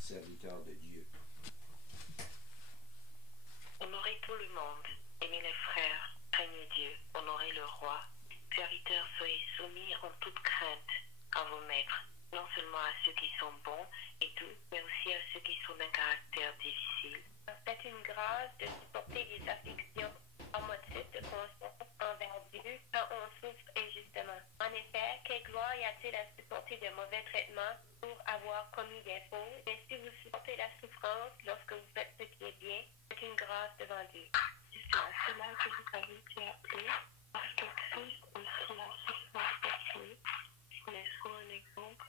serviteur de Dieu. Honorez tout le monde, aimez les frères, craignez Dieu, honorez le roi. Serviteurs, soyez soumis en toute crainte à vos maîtres, non seulement à ceux qui sont bons et doux, mais aussi à ceux qui sont d'un caractère difficile. Faites une grâce de supporter les afflictions en motif de conscience envers Dieu quand on souffre injustement. En effet, quelle gloire y a-t-il à supporter de mauvais traitements pour avoir commis des fautes? Mais si vous supportez la souffrance lorsque vous faites ce qui est bien, c'est une grâce devant Dieu. C'est à cela que vous avez été appelés, parce que Christ aussi la souffrance pour lui, vous laissera un exemple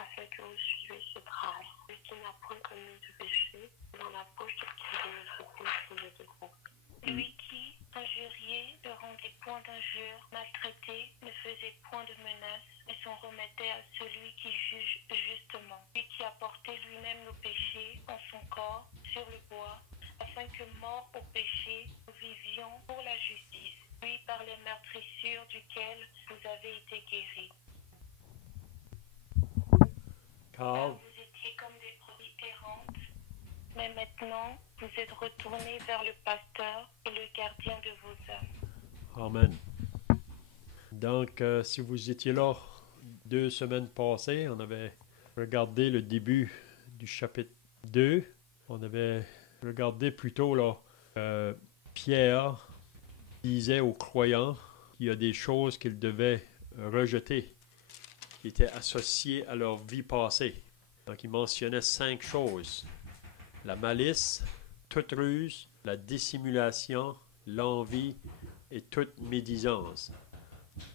afin que vous suivez cette grâce. Lui qui n'a point commis de péché, dans la bouche de qui ne se trouve de défaut. Lui qui, injurié, ne rendait point d'injures, maltraité, ne faisait point de menaces, mais s'en remettait à celui qui juge justement. Lui qui a porté lui-même nos péchés en son corps sur le bois, afin que, morts au péché, nous vivions pour la justice. Lui par les meurtrissures duquel vous avez été guéris. Car vous étiez comme des brebis errantes, mais maintenant vous êtes retournés vers le pasteur et le gardien de vos âmes. Amen. Donc, si vous étiez là 2 semaines passées, on avait regardé le début du chapitre 2. On avait regardé plutôt là, Pierre disait aux croyants qu'il y a des choses qu'ils devaient rejeter, qui étaient associées à leur vie passée. Donc, il mentionnait 5 choses. La malice, toute ruse, la dissimulation, l'envie et toute médisance.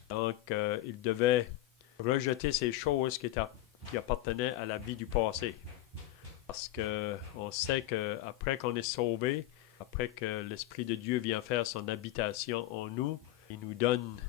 Donc, il devait rejeter ces choses qui appartenaient à la vie du passé. Parce qu'on sait qu'après qu'on est sauvé, après que l'Esprit de Dieu vient faire son habitation en nous, il nous donne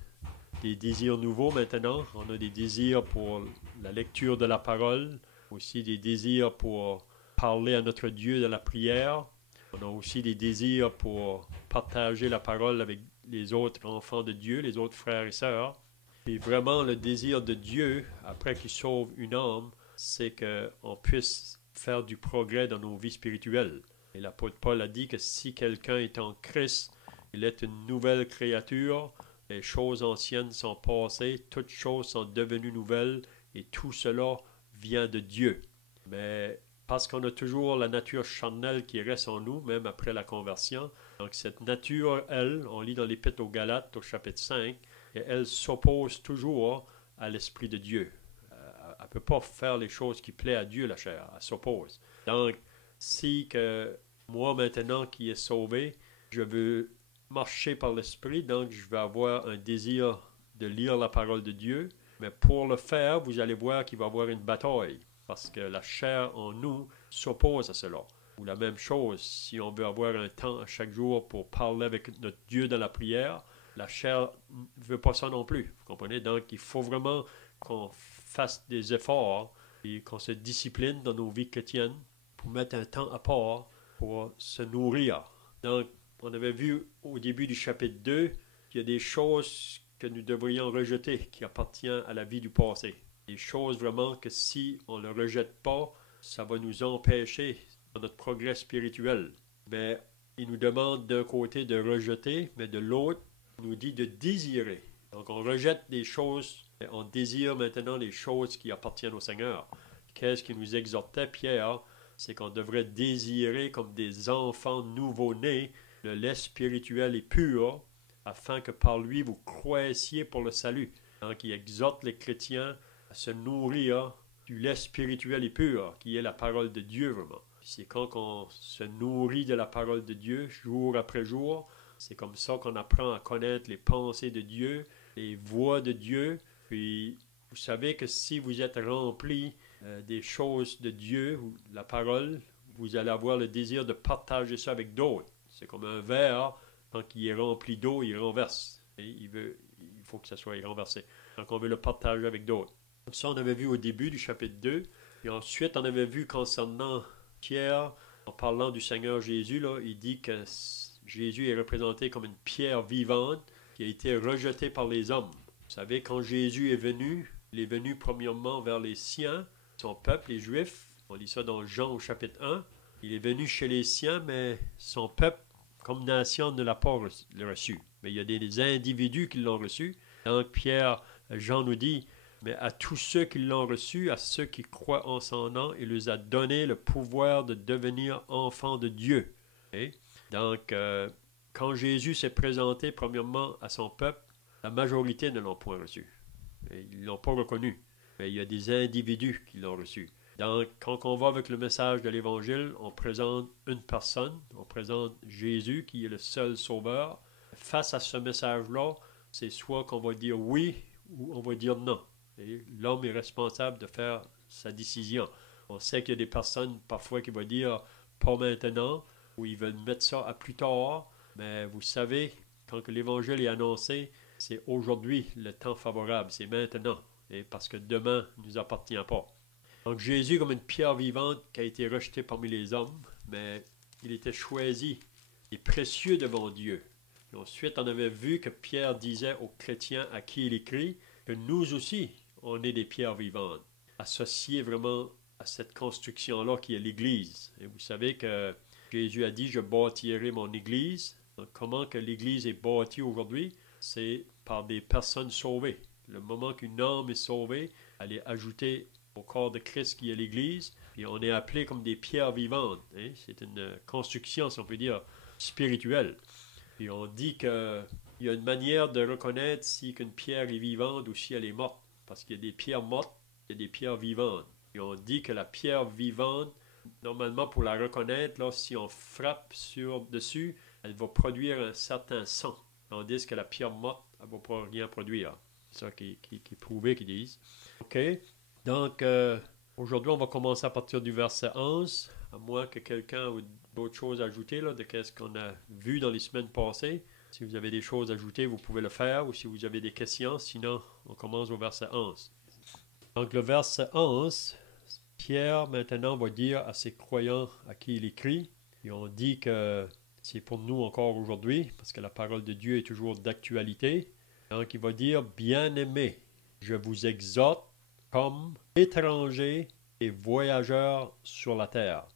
des désirs nouveaux maintenant. On a des désirs pour la lecture de la parole, aussi des désirs pour parler à notre Dieu de la prière. On a aussi des désirs pour partager la parole avec les autres enfants de Dieu, les autres frères et sœurs. Et vraiment, le désir de Dieu, après qu'il sauve une âme, c'est qu'on puisse faire du progrès dans nos vies spirituelles. Et l'apôtre Paul a dit que si quelqu'un est en Christ, il est une nouvelle créature, les choses anciennes sont passées, toutes choses sont devenues nouvelles, et tout cela vient de Dieu. Mais parce qu'on a toujours la nature charnelle qui reste en nous, même après la conversion. Donc cette nature, elle, on lit dans l'Épître aux Galates, au chapitre 5, et elle s'oppose toujours à l'Esprit de Dieu. Elle ne peut pas faire les choses qui plaisent à Dieu, la chair. Elle s'oppose. Donc, si que moi, maintenant, qui est sauvé, je veux marcher par l'Esprit, donc je vais avoir un désir de lire la parole de Dieu. Mais pour le faire, vous allez voir qu'il va y avoir une bataille. Parce que la chair en nous s'oppose à cela. Ou la même chose, si on veut avoir un temps chaque jour pour parler avec notre Dieu dans la prière, la chair ne veut pas ça non plus. Vous comprenez? Donc, il faut vraiment qu'on fasse des efforts et qu'on se discipline dans nos vies chrétiennes pour mettre un temps à part pour se nourrir. Donc, on avait vu au début du chapitre 2 qu'il y a des choses que nous devrions rejeter qui appartiennent à la vie du passé. Des choses vraiment que si on ne le rejette pas, ça va nous empêcher dans notre progrès spirituel. Mais il nous demande d'un côté de rejeter, mais de l'autre, il nous dit de désirer. Donc on rejette des choses, et on désire maintenant les choses qui appartiennent au Seigneur. Qu'est-ce qui nous exhortait, Pierre? C'est qu'on devrait désirer comme des enfants nouveau-nés le lait spirituel et pur, afin que par lui vous croissiez pour le salut. Donc il exhorte les chrétiens à se nourrir du lait spirituel et pur, qui est la parole de Dieu vraiment. C'est quand on se nourrit de la parole de Dieu, jour après jour, c'est comme ça qu'on apprend à connaître les pensées de Dieu, les voies de Dieu. Puis, vous savez que si vous êtes rempli des choses de Dieu, la parole, vous allez avoir le désir de partager ça avec d'autres. C'est comme un verre, quand il est rempli d'eau, il renverse. Et il faut que ça soit renversé. Donc, on veut le partager avec d'autres. Ça, on avait vu au début du chapitre 2. Et ensuite, on avait vu concernant Pierre, en parlant du Seigneur Jésus, là, il dit que Jésus est représenté comme une pierre vivante qui a été rejetée par les hommes. Vous savez, quand Jésus est venu, il est venu premièrement vers les siens, son peuple, les Juifs, On lit ça dans Jean au chapitre 1. Il est venu chez les siens, mais son peuple, comme nation, ne l'a pas reçu. Mais il y a des individus qui l'ont reçu. Donc Jean nous dit, mais à tous ceux qui l'ont reçu, à ceux qui croient en son nom, il leur a donné le pouvoir de devenir enfants de Dieu. Okay? Donc, quand Jésus s'est présenté premièrement à son peuple, la majorité ne l'ont point reçu. Ils ne l'ont pas reconnu. Mais il y a des individus qui l'ont reçu. Donc, quand on va avec le message de l'Évangile, on présente une personne, on présente Jésus qui est le seul sauveur. Face à ce message-là, c'est soit qu'on va dire oui ou on va dire non. Et l'homme est responsable de faire sa décision. On sait qu'il y a des personnes parfois qui vont dire pas maintenant, ou ils veulent mettre ça à plus tard. Mais vous savez, quand l'Évangile est annoncé, c'est aujourd'hui le temps favorable, c'est maintenant. Et parce que demain ne nous appartient pas. Donc Jésus comme une pierre vivante qui a été rejetée parmi les hommes, mais il était choisi et précieux devant Dieu. Et ensuite, on avait vu que Pierre disait aux chrétiens à qui il écrit que nous aussi, on est des pierres vivantes, associées vraiment à cette construction-là qui est l'Église. Et vous savez que Jésus a dit, je bâtirai mon Église. Donc, comment que l'Église est bâtie aujourd'hui? C'est par des personnes sauvées. Le moment qu'une âme est sauvée, elle est ajoutée au corps de Christ qui est l'Église, et on est appelé comme des pierres vivantes. Hein? C'est une construction, si on peut dire, spirituelle. Et on dit qu'il y a une manière de reconnaître si qu'une pierre est vivante ou si elle est morte. Parce qu'il y a des pierres mortes, il y a des pierres vivantes. Et on dit que la pierre vivante, normalement pour la reconnaître, là, si on frappe dessus, elle va produire un certain son. Tandis que la pierre morte, elle ne va pas rien produire. C'est ça qui est prouvé, qu'ils disent. OK. Donc, aujourd'hui, on va commencer à partir du verset 11, à moins que quelqu'un ait d'autres choses à ajouter là, de ce qu'on a vu dans les semaines passées. Si vous avez des choses à ajouter, vous pouvez le faire, ou si vous avez des questions, sinon, on commence au verset 11. Donc, le verset 11, Pierre, maintenant, va dire à ses croyants à qui il écrit, et on dit que c'est pour nous encore aujourd'hui, parce que la parole de Dieu est toujours d'actualité. Donc, il va dire, bien-aimés, je vous exhorte comme étrangers et voyageurs sur la terre.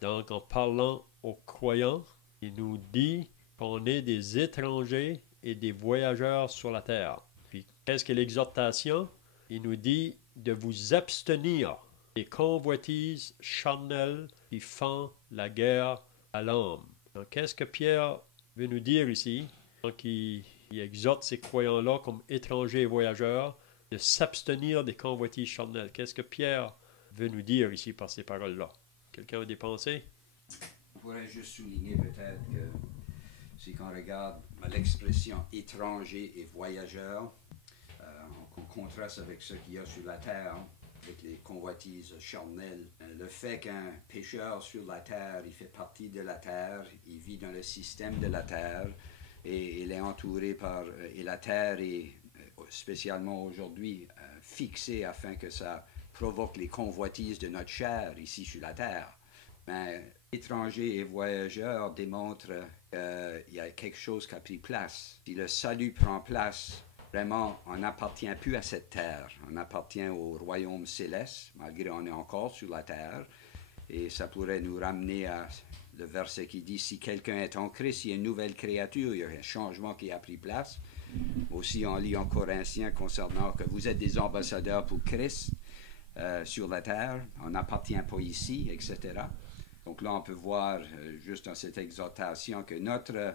Donc, en parlant aux croyants, il nous dit qu'on est des étrangers et des voyageurs sur la terre. Puis, qu'est-ce que l'exhortation? Il nous dit de vous abstenir des convoitises charnelles qui font la guerre à l'âme. Donc, qu'est-ce que Pierre veut nous dire ici? Donc, il exhorte ces croyants-là comme étrangers et voyageurs de s'abstenir des convoitises charnelles. Qu'est-ce que Pierre veut nous dire ici par ces paroles-là? Quelqu'un a des pensées? On pourrait juste souligner peut-être que si on regarde l'expression étranger et voyageur, on contraste avec ce qu'il y a sur la terre, avec les convoitises charnelles. Le fait qu'un pécheur sur la terre, il fait partie de la terre, il vit dans le système de la terre, et il est entouré par... Et la terre est, spécialement aujourd'hui, fixée afin que ça provoque les convoitises de notre chair ici sur la terre. Mais étrangers et voyageurs démontrent qu'il y a quelque chose qui a pris place. Si le salut prend place, vraiment, on n'appartient plus à cette terre. On appartient au royaume céleste, malgré qu'on est encore sur la terre. Et ça pourrait nous ramener à le verset qui dit, si quelqu'un est en Christ, il y a une nouvelle créature, il y a un changement qui a pris place. Aussi, on lit en Corinthiens concernant que vous êtes des ambassadeurs pour Christ sur la terre, on n'appartient pas ici, etc. Donc là, on peut voir juste dans cette exhortation que notre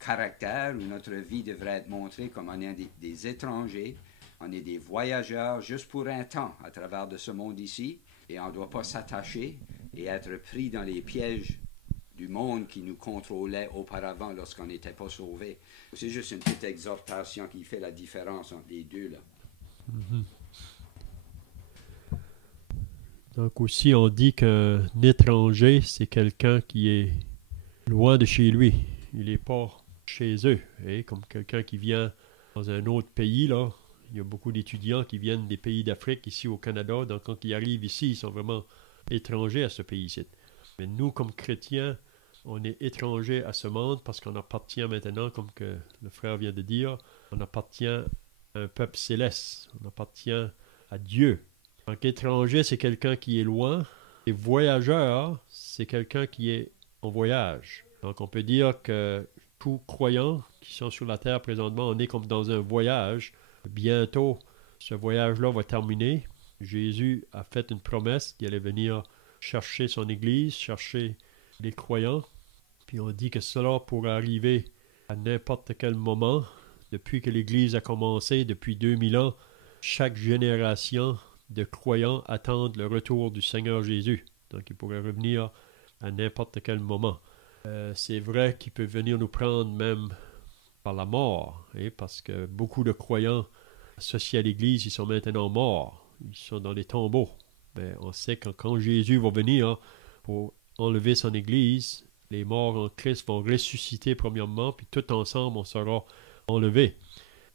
caractère ou notre vie devrait être montrée comme on est des étrangers, on est des voyageurs juste pour un temps à travers de ce monde ici, et on ne doit pas s'attacher et être pris dans les pièges du monde qui nous contrôlait auparavant lorsqu'on n'était pas sauvés. C'est juste une petite exhortation qui fait la différence entre les deux, là. Mm-hmm. Donc aussi, on dit qu'un étranger, c'est quelqu'un qui est loin de chez lui. Il n'est pas chez eux. Et comme quelqu'un qui vient dans un autre pays, là, il y a beaucoup d'étudiants qui viennent des pays d'Afrique, ici au Canada. Donc quand ils arrivent ici, ils sont vraiment étrangers à ce pays-ci. Mais nous, comme chrétiens, on est étrangers à ce monde parce qu'on appartient maintenant, comme que le frère vient de dire, on appartient à un peuple céleste. On appartient à Dieu. Donc, étranger, c'est quelqu'un qui est loin. Et voyageur, c'est quelqu'un qui est en voyage. Donc, on peut dire que tous croyants qui sont sur la terre présentement, on est comme dans un voyage. Bientôt, ce voyage-là va terminer. Jésus a fait une promesse qu'il allait venir chercher son Église, chercher les croyants. Puis on dit que cela pourrait arriver à n'importe quel moment. Depuis que l'Église a commencé, depuis 2000 ans, chaque génération de croyants attendent le retour du Seigneur Jésus. Donc il pourrait revenir à n'importe quel moment. C'est vrai qu'il peut venir nous prendre même par la mort, parce que beaucoup de croyants associés à l'Église, ils sont maintenant morts. Ils sont dans les tombeaux. Mais on sait que quand Jésus va venir pour enlever son Église, les morts en Christ vont ressusciter premièrement, puis tout ensemble, on sera enlevés.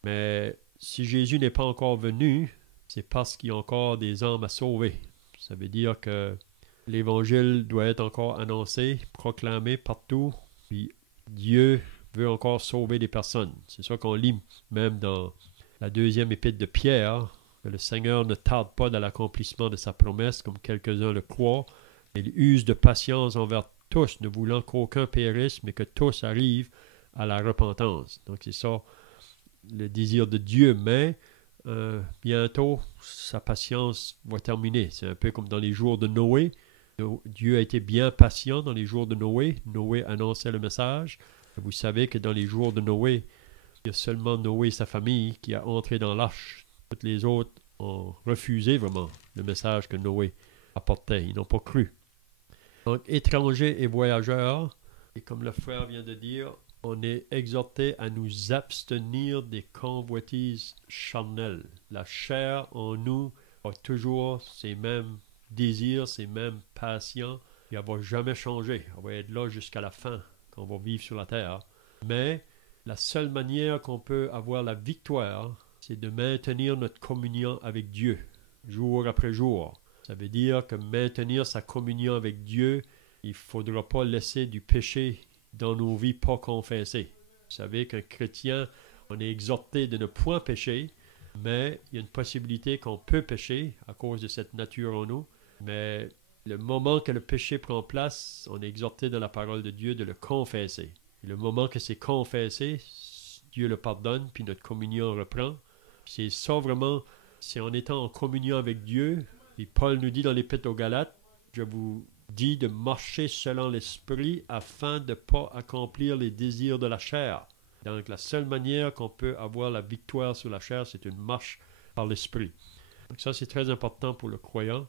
Mais si Jésus n'est pas encore venu, c'est parce qu'il y a encore des âmes à sauver. Ça veut dire que l'Évangile doit être encore annoncé, proclamé partout, puis Dieu veut encore sauver des personnes. C'est ça qu'on lit même dans la deuxième épître de Pierre, que le Seigneur ne tarde pas dans l'accomplissement de sa promesse, comme quelques-uns le croient. Il use de patience envers tous, ne voulant qu'aucun périsse, mais que tous arrivent à la repentance. Donc c'est ça le désir de Dieu, mais bientôt sa patience va terminer. C'est un peu comme dans les jours de Noé. Dieu a été bien patient dans les jours de Noé. Noé annonçait le message. Vous savez que dans les jours de Noé, il y a seulement Noé et sa famille qui a entré dans l'arche. Toutes les autres ont refusé vraiment le message que Noé apportait. Ils n'ont pas cru. Donc, étrangers et voyageurs, et comme le frère vient de dire, on est exhorté à nous abstenir des convoitises charnelles. La chair en nous a toujours ces mêmes désirs, ces mêmes passions, et elle ne va jamais changer. Elle va être là jusqu'à la fin, quand on va vivre sur la terre. Mais la seule manière qu'on peut avoir la victoire, c'est de maintenir notre communion avec Dieu, jour après jour. Ça veut dire que maintenir sa communion avec Dieu, il ne faudra pas laisser du péché dans nos vies pas confessées. Vous savez qu'un chrétien, on est exhorté de ne point pécher, mais il y a une possibilité qu'on peut pécher à cause de cette nature en nous. Mais le moment que le péché prend place, on est exhorté dans la parole de Dieu de le confesser. Et le moment que c'est confessé, Dieu le pardonne, puis notre communion reprend. C'est ça vraiment, c'est en étant en communion avec Dieu. Et Paul nous dit dans l'Épître aux Galates, je vous dis de marcher selon l'esprit afin de ne pas accomplir les désirs de la chair. Donc la seule manière qu'on peut avoir la victoire sur la chair, c'est une marche par l'esprit. Donc ça, c'est très important pour le croyant.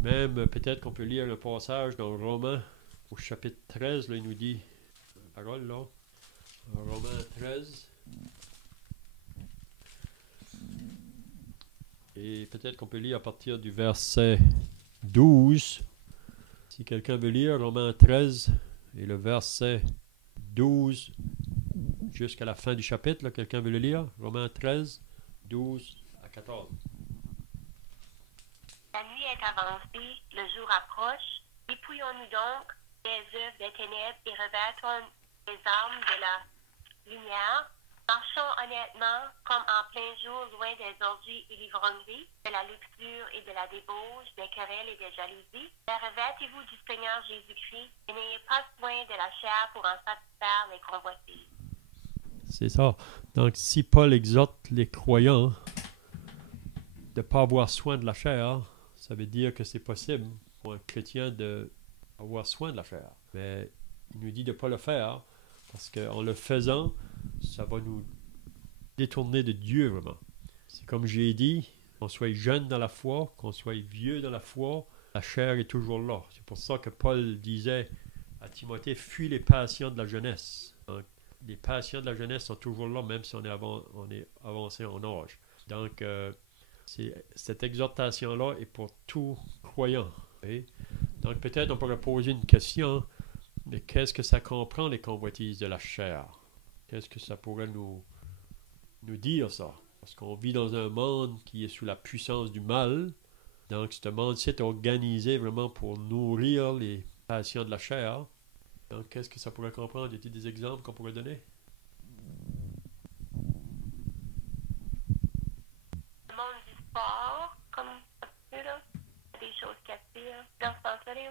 Même peut-être qu'on peut lire un passage dans Romains au chapitre 13, là, il nous dit, la parole là, Romains 13. Et peut-être qu'on peut lire à partir du verset 12. Si quelqu'un veut lire Romains 13 et le verset 12 jusqu'à la fin du chapitre, là, quelqu'un veut le lire? Romains 13, 12 à 14. La nuit est avancée, le jour approche. Dépouillons-nous donc des œuvres des ténèbres et revêtons les armes de la lumière. Marchons honnêtement, comme en plein jour, loin des orgies et l'ivrognerie, de la luxure et de la débauche, des querelles et des jalousies. Mais revêtez-vous du Seigneur Jésus-Christ et n'ayez pas soin de la chair pour en satisfaire les convoitises. C'est ça. Donc, si Paul exhorte les croyants de ne pas avoir soin de la chair, ça veut dire que c'est possible pour un chrétien d'avoir soin de la chair. Mais il nous dit de ne pas le faire, parce qu'en le faisant, ça va nous détourner de Dieu vraiment. C'est comme j'ai dit, qu'on soit jeune dans la foi, qu'on soit vieux dans la foi, la chair est toujours là. C'est pour ça que Paul disait à Timothée, fuis les passions de la jeunesse. Donc, les passions de la jeunesse sont toujours là, même si on est avancé en âge. Donc, cette exhortation-là est pour tout croyant. Okay? Donc, peut-être on pourrait poser une question, mais qu'est-ce que ça comprend, les convoitises de la chair? Qu'est-ce que ça pourrait nous dire, ça? Parce qu'on vit dans un monde qui est sous la puissance du mal. Donc, ce monde-ci est organisé vraiment pour nourrir les passions de la chair. Donc, qu'est-ce que ça pourrait comprendre? Y a-t-il des exemples qu'on pourrait donner? Le monde du sport, comme un peu là, des choses qui attirent. Dans ce sens-là,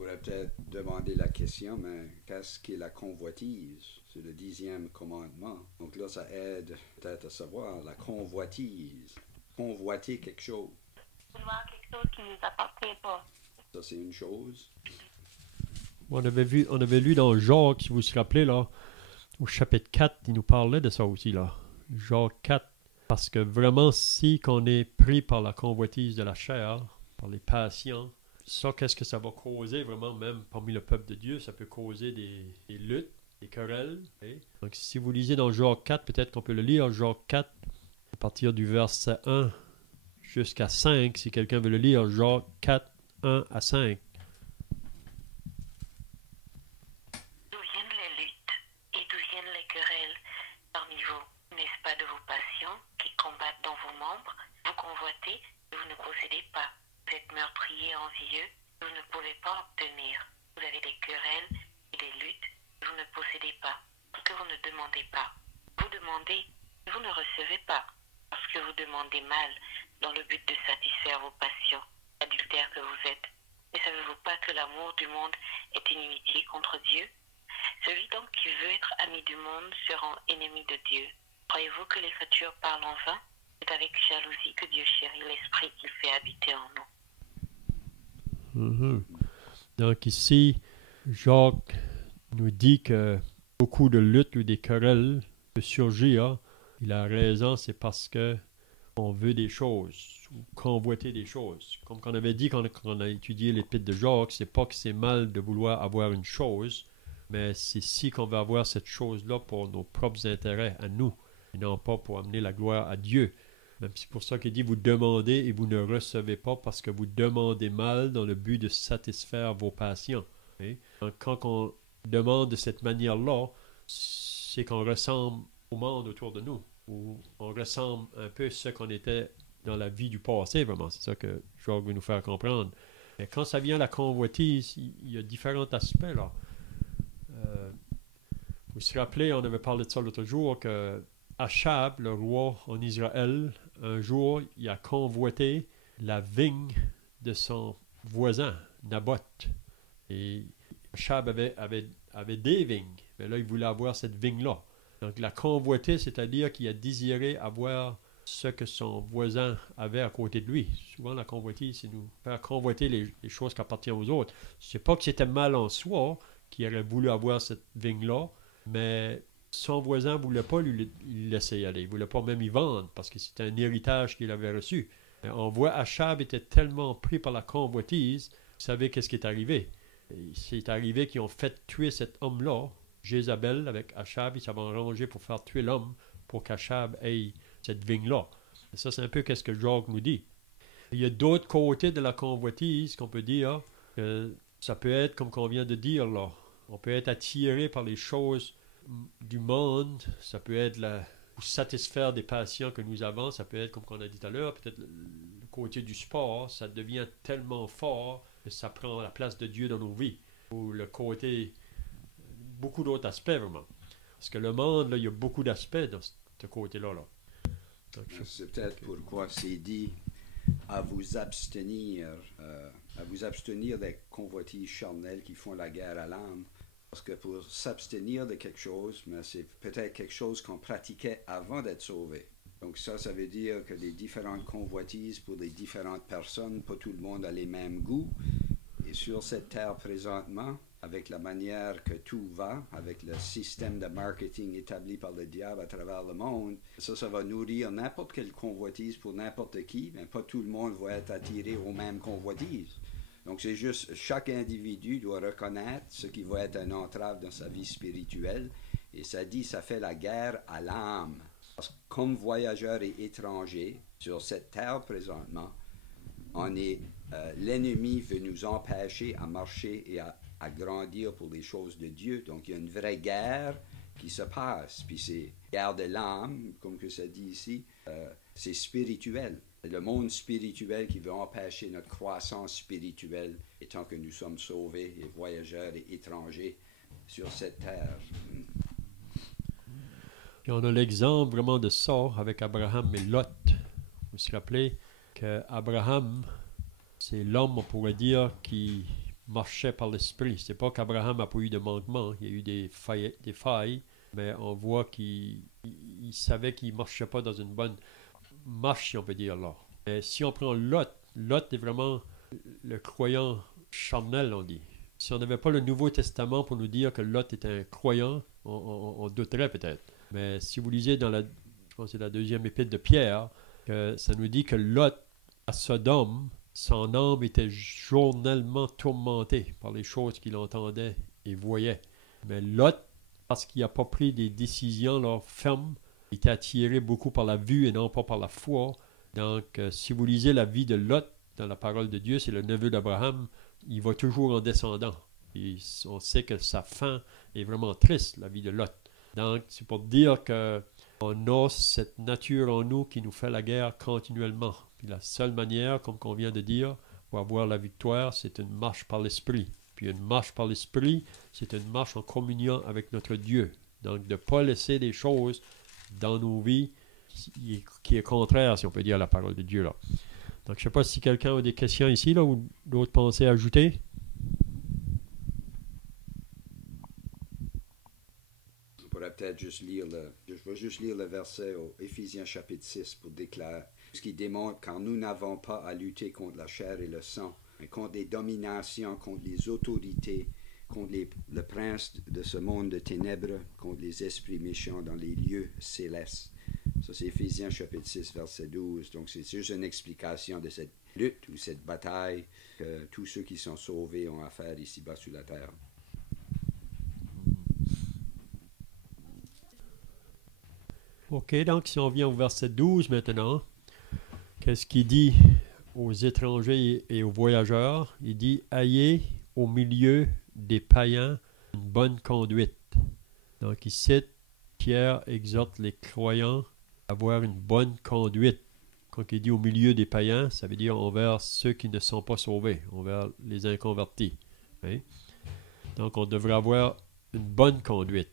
pourrait peut-être demander la question, mais qu'est-ce qu'est la convoitise? C'est le 10e commandement. Donc là, ça aide peut-être à savoir la convoitise. Convoiter quelque chose. Vouloir quelque chose qui ne nous appartient pas. Ça, c'est une chose. On avait lu dans Jacques, si vous vous rappelez, là, au chapitre 4, il nous parlait de ça aussi, là. Jacques 4. Parce que vraiment, si qu'on est pris par la convoitise de la chair, par les passions, ça, qu'est-ce que ça va causer vraiment, même parmi le peuple de Dieu? Ça peut causer des luttes, des querelles. Okay? Donc, si vous lisez dans Jacques 4, peut-être qu'on peut le lire, Jacques 4, à partir du verset 1 jusqu'à 5, si quelqu'un veut le lire, Jacques 4, 1 à 5. D'où viennent les luttes et d'où viennent les querelles parmi vous? N'est-ce pas de vos passions qui combattent dans vos membres? Vous convoitez et vous ne possédez pas. Vous êtes meurtriers envieux, vous ne pouvez pas obtenir. Vous avez des querelles et des luttes, et vous ne possédez pas, parce que vous ne demandez pas. Vous demandez, et vous ne recevez pas, parce que vous demandez mal, dans le but de satisfaire vos passions, adultères que vous êtes. Ne savez-vous pas que l'amour du monde est inimitié contre Dieu? Celui donc qui veut être ami du monde se rend ennemi de Dieu. Croyez-vous que l'Écriture parle en vain? C'est avec jalousie que Dieu chérit l'esprit qu'il fait habiter en nous. Donc ici, Jacques nous dit que beaucoup de luttes ou des querelles peuvent surgir. Il a raison, c'est parce que on veut des choses, ou convoiter des choses. Comme on avait dit quand on a étudié l'épître de Jacques, c'est pas que c'est mal de vouloir avoir une chose, mais c'est si qu'on veut avoir cette chose-là pour nos propres intérêts à nous, et non pas pour amener la gloire à Dieu. Même c'est pour ça qu'il dit, vous demandez et vous ne recevez pas parce que vous demandez mal dans le but de satisfaire vos passions. Okay? Donc, quand on demande de cette manière-là, c'est qu'on ressemble au monde autour de nous, ou on ressemble un peu à ce qu'on était dans la vie du passé, vraiment. C'est ça que Jacques veut nous faire comprendre. Mais quand ça vient à la convoitise, il y a différents aspects, là. Vous vous rappelez, on avait parlé de ça l'autre jour, que Achab, le roi en Israël, un jour, il a convoité la vigne de son voisin, Naboth. Et Achab avait des vignes, mais là, il voulait avoir cette vigne-là. Donc, la convoiter, c'est-à-dire qu'il a désiré avoir ce que son voisin avait à côté de lui. Souvent, la convoitise, c'est nous faire convoiter les choses qui appartiennent aux autres. C'est pas que c'était mal en soi qu'il aurait voulu avoir cette vigne-là, mais son voisin ne voulait pas lui laisser aller. Il ne voulait pas même y vendre parce que c'était un héritage qu'il avait reçu. Et on voit Achab était tellement pris par la convoitise, vous savez qu'est-ce qui est arrivé. C'est arrivé qu'ils ont fait tuer cet homme-là, Jézabel, avec Achab. Ils s'avaient arrangé pour faire tuer l'homme pour qu'Achab ait cette vigne-là. Et ça, c'est un peu qu'est-ce que Jacques nous dit. Il y a d'autres côtés de la convoitise qu'on peut dire que ça peut être comme qu'on vient de dire là. On peut être attiré par les choses du monde, ça peut être satisfaire des passions que nous avons, ça peut être, comme on a dit tout à l'heure, peut-être le côté du sport, ça devient tellement fort que ça prend la place de Dieu dans nos vies. Ou le côté, beaucoup d'autres aspects vraiment. Parce que le monde, là, il y a beaucoup d'aspects dans ce côté-là. Là. Donc, c'est peut-être pourquoi c'est dit à vous abstenir des convoitises charnelles qui font la guerre à l'âme. Parce que pour s'abstenir de quelque chose, mais c'est peut-être quelque chose qu'on pratiquait avant d'être sauvé. Donc ça veut dire que les différentes convoitises pour les différentes personnes, pas tout le monde a les mêmes goûts. Et sur cette terre présentement, avec la manière que tout va, avec le système de marketing établi par le diable à travers le monde, ça va nourrir n'importe quelle convoitise pour n'importe qui, mais pas tout le monde va être attiré aux mêmes convoitises. Donc, c'est juste, chaque individu doit reconnaître ce qui va être une entrave dans sa vie spirituelle. Et ça dit, ça fait la guerre à l'âme. Parce que comme voyageurs et étrangers sur cette terre présentement, l'ennemi veut nous empêcher à marcher et à grandir pour les choses de Dieu. Donc, il y a une vraie guerre qui se passe. Puis c'est guerre de l'âme, comme que ça dit ici, c'est spirituel. Le monde spirituel qui veut empêcher notre croissance spirituelle, étant que nous sommes sauvés et voyageurs et étrangers sur cette terre. Et on a l'exemple vraiment de ça avec Abraham et Lot. Vous vous rappelez qu'Abraham, c'est l'homme, on pourrait dire, qui marchait par l'esprit. C'est pas qu'Abraham n'a pas eu de manquement, il y a eu des failles, mais on voit qu'il savait qu'il ne marchait pas dans une bonne marche, si on peut dire là. Et si on prend Lot, Lot est vraiment le croyant charnel, on dit. Si on n'avait pas le Nouveau Testament pour nous dire que Lot était un croyant, on douterait peut-être. Mais si vous lisez dans je pense que c'est la deuxième épître de Pierre, que ça nous dit que Lot, à Sodome, son âme était journellement tourmentée par les choses qu'il entendait et voyait. Mais Lot, parce qu'il n'a pas pris des décisions fermes, il était attiré beaucoup par la vue et non pas par la foi. Donc, si vous lisez la vie de Lot dans la parole de Dieu, c'est le neveu d'Abraham, il va toujours en descendant. Et on sait que sa fin est vraiment triste, la vie de Lot. Donc, c'est pour dire qu'on a cette nature en nous qui nous fait la guerre continuellement. Puis la seule manière, comme on vient de dire, pour avoir la victoire, c'est une marche par l'esprit. Puis une marche par l'esprit, c'est une marche en communion avec notre Dieu. Donc, de ne pas laisser des choses dans nos vies qui est contraire, si on peut dire, à la parole de Dieu là. Donc, je ne sais pas si quelqu'un a des questions ici là, ou d'autres pensées à ajouter. On pourrait peut-être juste lire je vais juste lire le verset au Éphésiens chapitre 6 pour déclarer ce qui démontre car nous n'avons pas à lutter contre la chair et le sang, mais contre les dominations, contre les autorités, contre le prince de ce monde de ténèbres, contre les esprits méchants dans les lieux célestes. Ça, c'est Éphésiens chapitre 6, verset 12. Donc, c'est juste une explication de cette lutte ou cette bataille que tous ceux qui sont sauvés ont à faire ici-bas sur la terre. OK, donc si on vient au verset 12 maintenant, qu'est-ce qu'il dit aux étrangers et aux voyageurs? Il dit « Ayez au milieu des païens une bonne conduite ». Donc ici, Pierre exhorte les croyants à avoir une bonne conduite. Quand il dit « au milieu des païens », ça veut dire envers ceux qui ne sont pas sauvés, envers les inconvertis. Okay? Donc on devrait avoir une bonne conduite.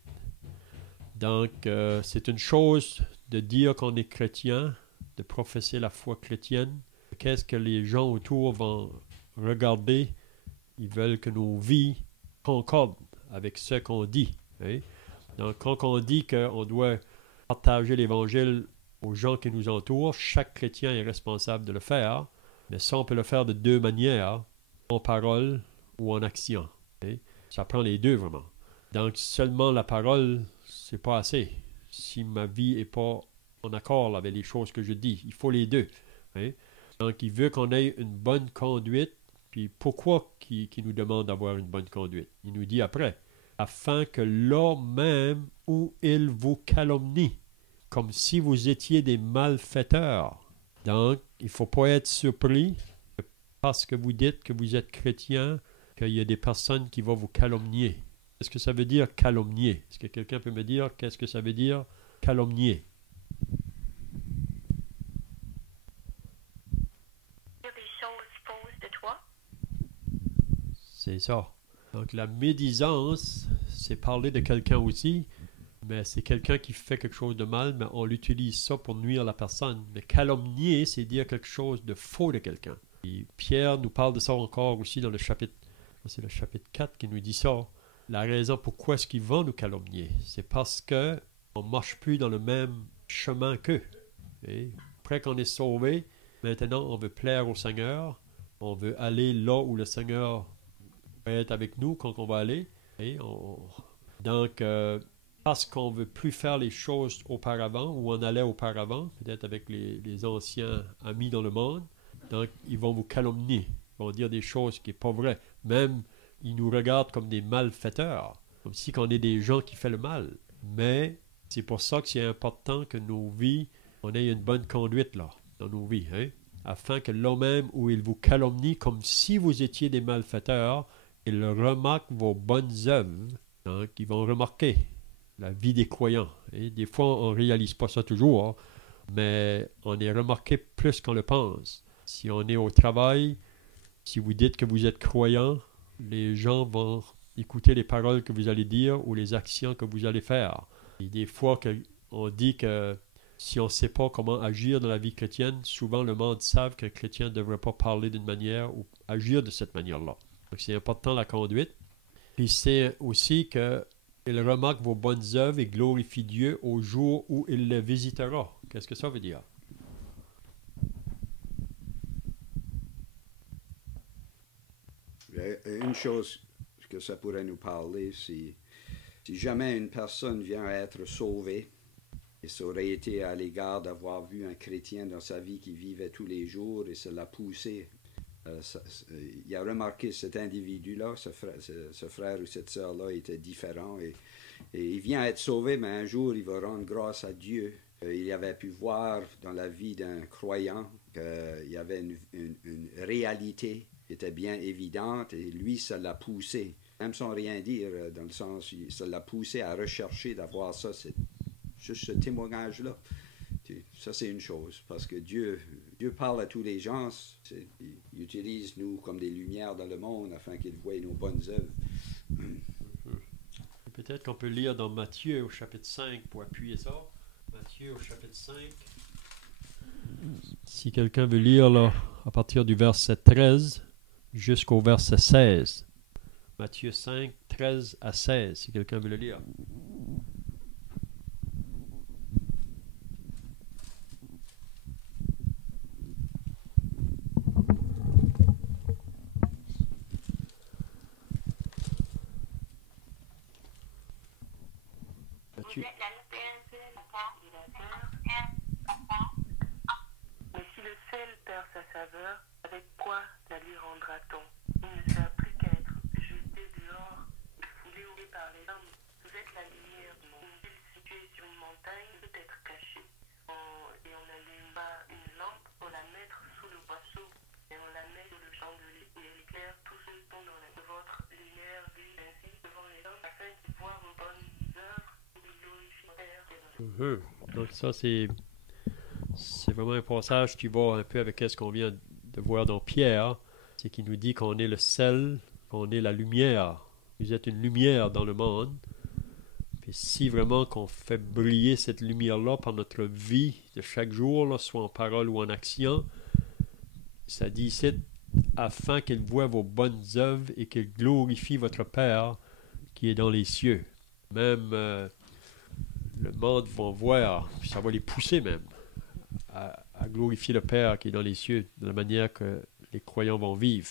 Donc, c'est une chose de dire qu'on est chrétien, de professer la foi chrétienne. Qu'est-ce que les gens autour vont regarder? Ils veulent que nos vies concordent avec ce qu'on dit. Hein? Donc, quand on dit qu'on doit partager l'Évangile aux gens qui nous entourent, chaque chrétien est responsable de le faire. Mais ça, on peut le faire de deux manières, en parole ou en action. Hein? Ça prend les deux, vraiment. Donc, seulement la parole, c'est pas assez. Si ma vie n'est pas en accord avec les choses que je dis, il faut les deux. Hein? Donc, il veut qu'on ait une bonne conduite. Puis, pourquoi qu'il nous demande d'avoir une bonne conduite? Il nous dit après, afin que là même où il vous calomnie, comme si vous étiez des malfaiteurs. Donc, il ne faut pas être surpris que parce que vous dites que vous êtes chrétien, qu'il y a des personnes qui vont vous calomnier. Qu'est-ce que ça veut dire calomnier? Est-ce que quelqu'un peut me dire qu'est-ce que ça veut dire calomnier? Dire des choses fausses de toi. C'est ça. Donc la médisance, c'est parler de quelqu'un aussi, mais c'est quelqu'un qui fait quelque chose de mal, mais on l'utilise ça pour nuire à la personne. Mais calomnier, c'est dire quelque chose de faux de quelqu'un. Et Pierre nous parle de ça encore aussi dans le chapitre, c'est le chapitre 4 qui nous dit ça. La raison pourquoi est-ce qu'ils vont nous calomnier, c'est parce qu'on ne marche plus dans le même chemin qu'eux. Et après qu'on est sauvé, maintenant on veut plaire au Seigneur, on veut aller là où le Seigneur va être avec nous quand on va aller. Et donc, parce qu'on ne veut plus faire les choses auparavant, où on allait auparavant, peut-être avec les anciens amis dans le monde, donc ils vont vous calomnier, ils vont dire des choses qui ne sont pas vraies. Même ils nous regardent comme des malfaiteurs, comme si on est des gens qui font le mal. Mais c'est pour ça que c'est important que nos vies, on ait une bonne conduite là, dans nos vies, hein? Afin que là même où ils vous calomnient comme si vous étiez des malfaiteurs, ils remarquent vos bonnes œuvres. Donc, ils vont remarquer la vie des croyants. Et des fois, on ne réalise pas ça toujours, hein, mais on est remarqué plus qu'on le pense. Si on est au travail, si vous dites que vous êtes croyant, les gens vont écouter les paroles que vous allez dire ou les actions que vous allez faire. Et des fois, on dit que si on ne sait pas comment agir dans la vie chrétienne, souvent le monde savent qu'un chrétien ne devrait pas parler d'une manière ou agir de cette manière-là. Donc, c'est important la conduite. Puis c'est aussi qu'il remarque vos bonnes œuvres et glorifie Dieu au jour où il le visitera. Qu'est-ce que ça veut dire? Une chose que ça pourrait nous parler, si jamais une personne vient à être sauvée, et ça aurait été à l'égard d'avoir vu un chrétien dans sa vie qui vivait tous les jours et ça l'a poussé. Il a remarqué cet individu-là, ce frère ou cette sœur-là était différent et il vient à être sauvé, mais un jour il va rendre grâce à Dieu. Il avait pu voir dans la vie d'un croyant qu'il y avait une réalité qui était bien évidente et lui, ça l'a poussé, même sans rien dire, dans le sens, ça l'a poussé à rechercher d'avoir ça, juste ce témoignage-là. Ça, c'est une chose, parce que Dieu parle à tous les gens, il utilise nous comme des lumières dans le monde afin qu'ils voient nos bonnes œuvres. Peut-être qu'on peut lire dans Matthieu au chapitre 5 pour appuyer ça. Matthieu au chapitre 5. Si quelqu'un veut lire là, à partir du verset 13 jusqu'au verset 16. Matthieu 5, 13 à 16, si quelqu'un veut le lire. Matthieu. Mais si le sel perd sa saveur, avec quoi la lui rendra-t-on? Il ne sert plus qu'à être jeté dehors et foulé par les hommes. Vous êtes la lumière du monde. Une ville située sur une montagne peut être cachée. Et on n'allume pas une lampe pour la mettre sous le boisseau, mais on la met sur le chandelier et elle éclaire tout ce temps dans votre lumière brille ainsi devant les hommes afin qu'ils voient vos bonnes œuvres et qu'ils glorifient Père qui est dans le ciel. Donc ça, c'est vraiment un passage qui va un peu avec ce qu'on vient de voir dans Pierre. C'est qu'il nous dit qu'on est le sel, qu'on est la lumière. Vous êtes une lumière dans le monde. Puis si vraiment qu'on fait briller cette lumière-là par notre vie de chaque jour, là, soit en parole ou en action, ça dit ici, afin qu'il voie vos bonnes œuvres et qu'il glorifie votre Père qui est dans les cieux. Même le monde va voir, ça va les pousser même à glorifier le Père qui est dans les cieux, de la manière que les croyants vont vivre.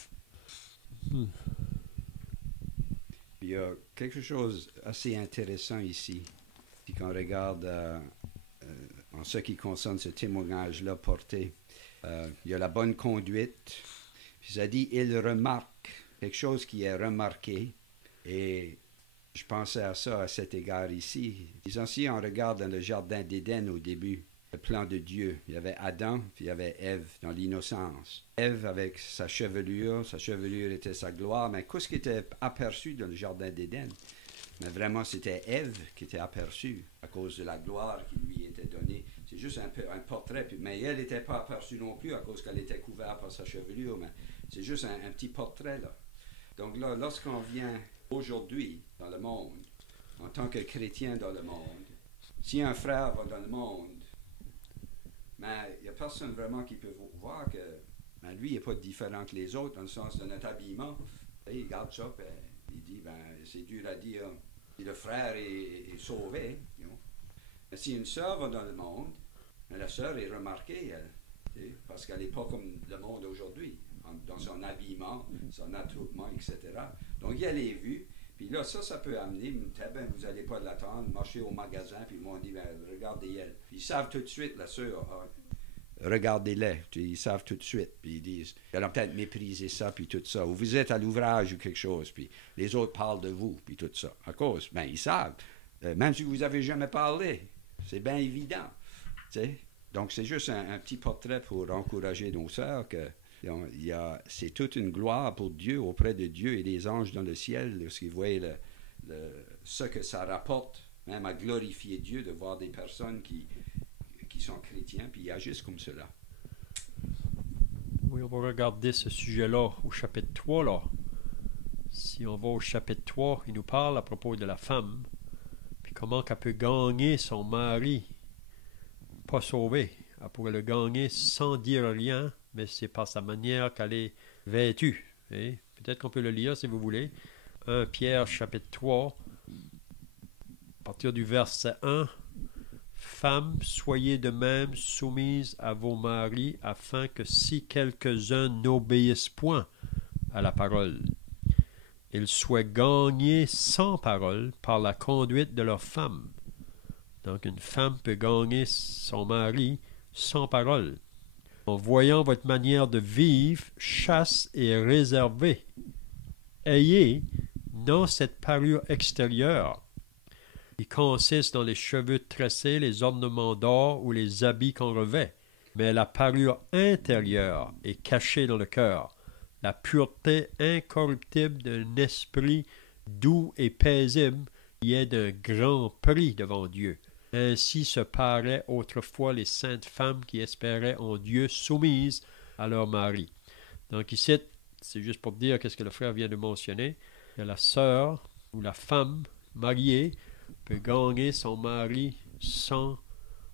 Il y a quelque chose assez intéressant ici, puis quand on regarde en ce qui concerne ce témoignage-là porté, il y a la bonne conduite, puis ça dit, il remarque, quelque chose qui est remarqué, et je pensais à ça à cet égard ici. Disons, si on regarde dans le jardin d'Éden au début, le plan de Dieu, il y avait Adam, puis il y avait Ève dans l'innocence. Ève avec sa chevelure était sa gloire, mais qu'est-ce qui était aperçu dans le jardin d'Éden? Mais vraiment, c'était Ève qui était aperçue à cause de la gloire qui lui était donnée. C'est juste un portrait, mais elle n'était pas aperçue non plus à cause qu'elle était couverte par sa chevelure, mais c'est juste un petit portrait là. Donc là, lorsqu'on vient aujourd'hui dans le monde, en tant que chrétien dans le monde, si un frère va dans le monde, mais il n'y a personne vraiment qui peut voir que lui, il n'est pas différent que les autres dans le sens de notre habillement. Et il regarde ça, puis il dit, c'est dur à dire, si le frère est sauvé. Mais si une sœur va dans le monde, la sœur est remarquée, elle, parce qu'elle n'est pas comme le monde aujourd'hui, dans son habillement, son attroupement, etc. Donc, elle est vue. Puis là, ça peut amener, vous n'allez pas l'attendre, marcher au magasin, puis ils m'ont dit, regardez-elle. Puis ils savent tout de suite, la sœur, regardez-les. Ils savent tout de suite. Puis ils disent, ils allons peut-être mépriser ça, puis tout ça. Ou vous êtes à l'ouvrage ou quelque chose, puis les autres parlent de vous, puis tout ça. À cause, ils savent. Même si vous n'avez jamais parlé, c'est bien évident. T'sais? Donc, c'est juste un petit portrait pour encourager nos sœurs que c'est toute une gloire pour Dieu, auprès de Dieu et des anges dans le ciel, lorsqu'ils voient ce que ça rapporte, même à glorifier Dieu, de voir des personnes qui sont chrétiens, puis ils agissent comme cela. Oui, on va regarder ce sujet-là au chapitre 3, là. Si on va au chapitre 3, il nous parle à propos de la femme, puis comment qu'elle peut gagner son mari, pas sauvé. Elle pourrait le gagner sans dire rien, mais c'est par sa manière qu'elle est vêtue. Peut-être Peut-être qu'on peut le lire si vous voulez. 1 Pierre chapitre 3, à partir du verset 1. Femmes, soyez de même soumises à vos maris, afin que si quelques-uns n'obéissent point à la parole, ils soient gagnés sans parole par la conduite de leurs femmes. Donc une femme peut gagner son mari sans parole. En voyant votre manière de vivre chaste et réservée, ayez non cette parure extérieure qui consiste dans les cheveux tressés, les ornements d'or ou les habits qu'on revêt, mais la parure intérieure est cachée dans le cœur, la pureté incorruptible d'un esprit doux et paisible qui est d'un grand prix devant Dieu. Ainsi se paraient autrefois les saintes femmes qui espéraient en Dieu soumises à leur mari. Donc ici, c'est juste pour dire qu'est-ce que le frère vient de mentionner, que la sœur ou la femme mariée peut gagner son mari sans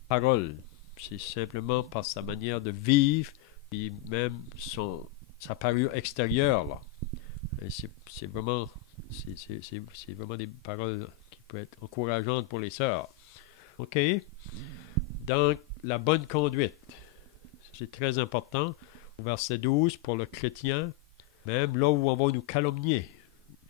parole. C'est simplement par sa manière de vivre et même sa parure extérieure. Là. C'est vraiment des paroles qui peuvent être encourageantes pour les sœurs. OK? Donc, la bonne conduite. C'est très important. Au verset 12, pour le chrétien, même là où on va nous calomnier,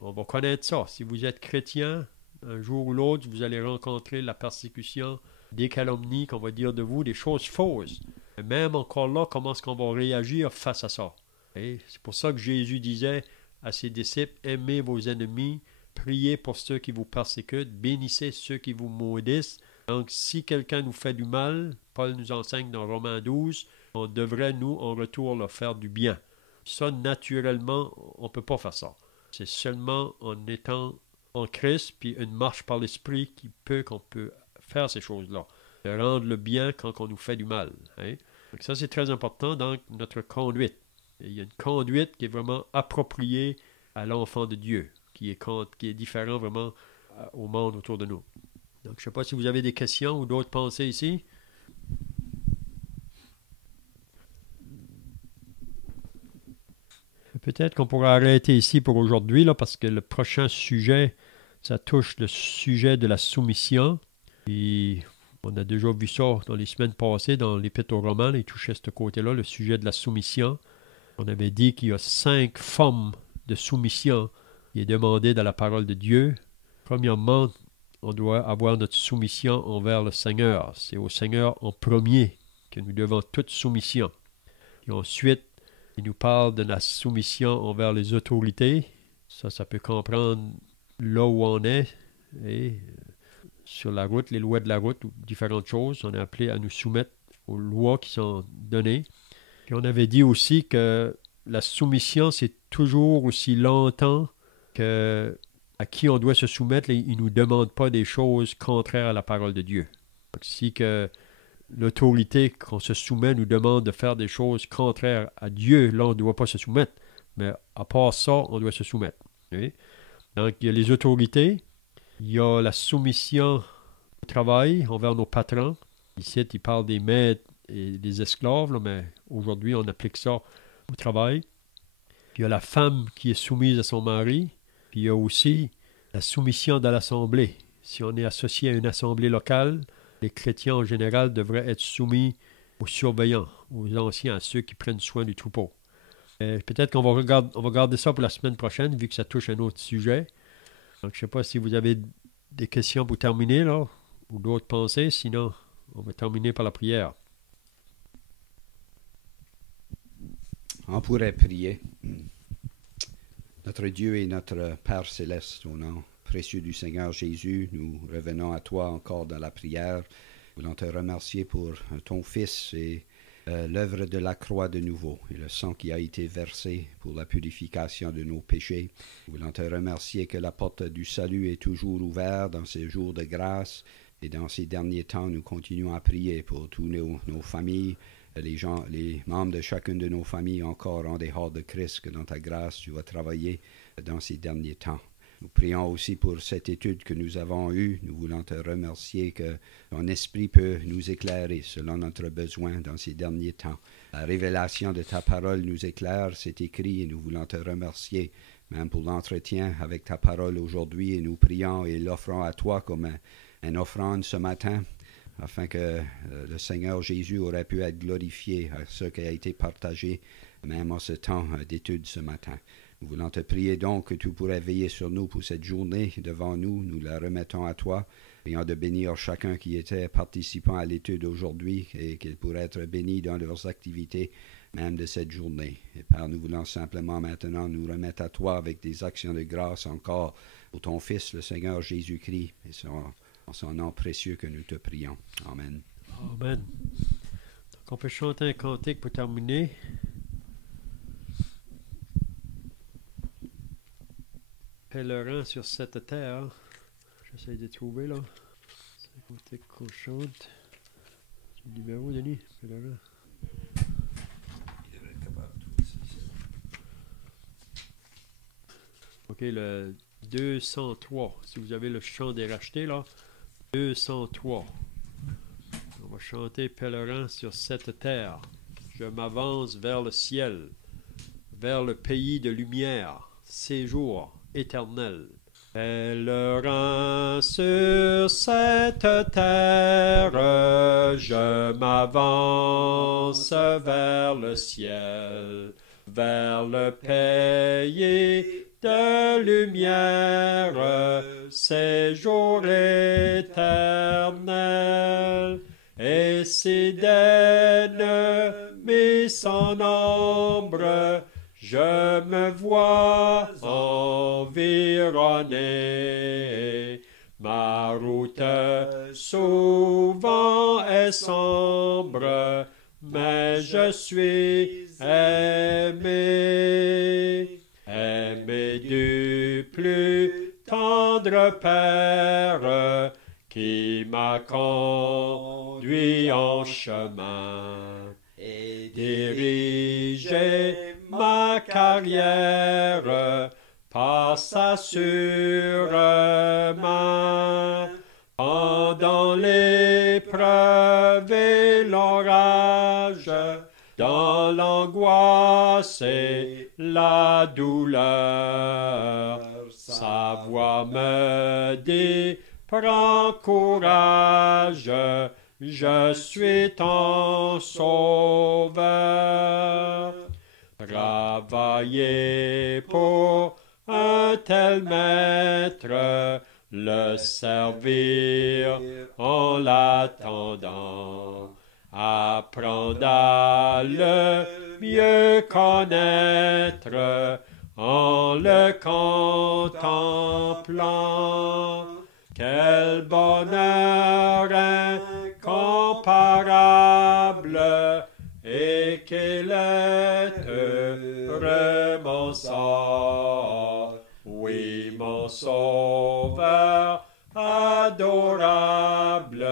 on va connaître ça. Si vous êtes chrétien, un jour ou l'autre, vous allez rencontrer la persécution, des calomnies qu'on va dire de vous, des choses fausses. Et même encore là, comment est-ce qu'on va réagir face à ça? Et c'est pour ça que Jésus disait à ses disciples, aimez vos ennemis, priez pour ceux qui vous persécutent, bénissez ceux qui vous maudissent. Donc, si quelqu'un nous fait du mal, Paul nous enseigne dans Romains 12, on devrait, nous, en retour, leur faire du bien. Ça, naturellement, on ne peut pas faire ça. C'est seulement en étant en Christ, puis une marche par l'Esprit qu'on peut faire ces choses-là. De rendre le bien quand on nous fait du mal. Hein? Donc ça, c'est très important dans notre conduite. Et il y a une conduite qui est vraiment appropriée à l'enfant de Dieu, qui est différent vraiment au monde autour de nous. Donc, je ne sais pas si vous avez des questions ou d'autres pensées ici. Peut-être qu'on pourra arrêter ici pour aujourd'hui, là, parce que le prochain sujet, ça touche le sujet de la soumission. Et on a déjà vu ça dans les semaines passées, dans l'Épître aux Romains, il touchait ce côté-là, le sujet de la soumission. On avait dit qu'il y a 5 formes de soumission qui est demandée dans la parole de Dieu. Premièrement, on doit avoir notre soumission envers le Seigneur. C'est au Seigneur en premier que nous devons toute soumission. Et ensuite, il nous parle de la soumission envers les autorités. Ça peut comprendre là où on est, et sur la route, les lois de la route, ou différentes choses. On est appelé à nous soumettre aux lois qui sont données. Puis on avait dit aussi que la soumission, c'est toujours aussi longtemps que à qui on doit se soumettre. Il ne nous demande pas des choses contraires à la parole de Dieu. Donc, si que l'autorité qu'on se soumet nous demande de faire des choses contraires à Dieu, là, on ne doit pas se soumettre. Mais à part ça, on doit se soumettre. Oui? Donc, il y a les autorités, il y a la soumission au travail envers nos patrons. Ici, il parle des maîtres et des esclaves, là, mais aujourd'hui, on applique ça au travail. Il y a la femme qui est soumise à son mari. Puis il y a aussi la soumission dans l'assemblée. Si on est associé à une assemblée locale, les chrétiens en général devraient être soumis aux surveillants, aux anciens, à ceux qui prennent soin du troupeau. Peut-être qu'on va garder ça pour la semaine prochaine, vu que ça touche un autre sujet. Donc, je ne sais pas si vous avez des questions pour terminer, là, ou d'autres pensées. Sinon, on va terminer par la prière. On pourrait prier. Notre Dieu et notre Père céleste, au nom précieux du Seigneur Jésus, nous revenons à toi encore dans la prière. Nous voulons te remercier pour ton Fils et l'œuvre de la croix de nouveau et le sang qui a été versé pour la purification de nos péchés. Nous voulons te remercier que la porte du salut est toujours ouverte dans ces jours de grâce et dans ces derniers temps, nous continuons à prier pour tous nos familles, les membres de chacune de nos familles encore en dehors de Christ, que dans ta grâce, tu vas travailler dans ces derniers temps. Nous prions aussi pour cette étude que nous avons eue. Nous voulons te remercier que ton esprit peut nous éclairer selon notre besoin dans ces derniers temps. La révélation de ta parole nous éclaire, c'est écrit, et nous voulons te remercier même pour l'entretien avec ta parole aujourd'hui. Et nous prions et l'offrons à toi comme une offrande ce matin, afin que le Seigneur Jésus aurait pu être glorifié à ce qui a été partagé, même en ce temps d'étude ce matin. Nous voulons te prier donc que tu pourrais veiller sur nous pour cette journée devant nous. Nous la remettons à toi. Prions de bénir chacun qui était participant à l'étude aujourd'hui et qu'ils pourraient être bénis dans leurs activités, même de cette journée. Et Père, nous voulons simplement maintenant nous remettre à toi avec des actions de grâce encore pour ton Fils, le Seigneur Jésus-Christ. Et c'est en son nom précieux que nous te prions. Amen. Amen. Donc on peut chanter un cantique pour terminer. Pèlerin sur cette terre. J'essaie de trouver là. C'est un cantique qu'on chante. C'est le numéro, Denis? Pèlerin. Il devrait être capable de trouver ça. Ok, le 203. Si vous avez le chant des rachetés là. 203. On va chanter Pèlerin sur cette terre. Je m'avance vers le ciel, vers le pays de lumière, séjour éternel. Pèlerin sur cette terre, je m'avance vers le ciel, vers le pays de lumière, séjour éternel. Et si d'ennemis sans nombre, je me vois environné. Ma route souvent est sombre, mais je suis aimé. Aimé du plus tendre Père, qui m'a conduit en chemin et dirigé ma carrière par sa sûre main. Pendant l'épreuve et l'orage, dans l'angoisse et la douleur, sa voix me dit: prends courage, je suis ton sauveur. Travailler pour un tel maître, le servir en l'attendant, apprendre à le mieux connaître en le contemplant. Quel bonheur incomparable, et qu'il est heureux mon sort. Oui, mon sauveur adorable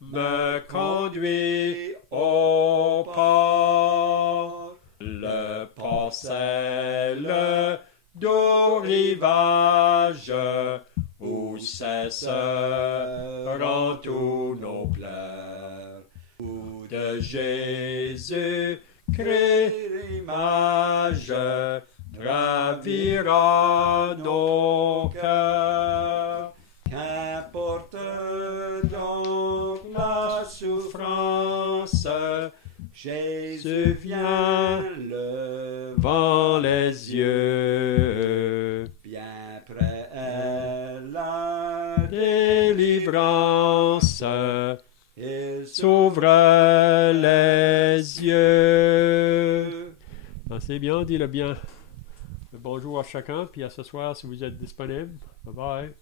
me conduit au port. Le port, c'est le doux rivage où cesseront tous nos pleurs, où de Jésus Christ l'image gravira nos cœurs. Qu'importe donc la souffrance, Jésus vient levant les yeux. Bien près est la délivrance, il s'ouvre les yeux. C'est bien, dis-le bien. Bonjour à chacun, puis à ce soir si vous êtes disponible. Bye bye.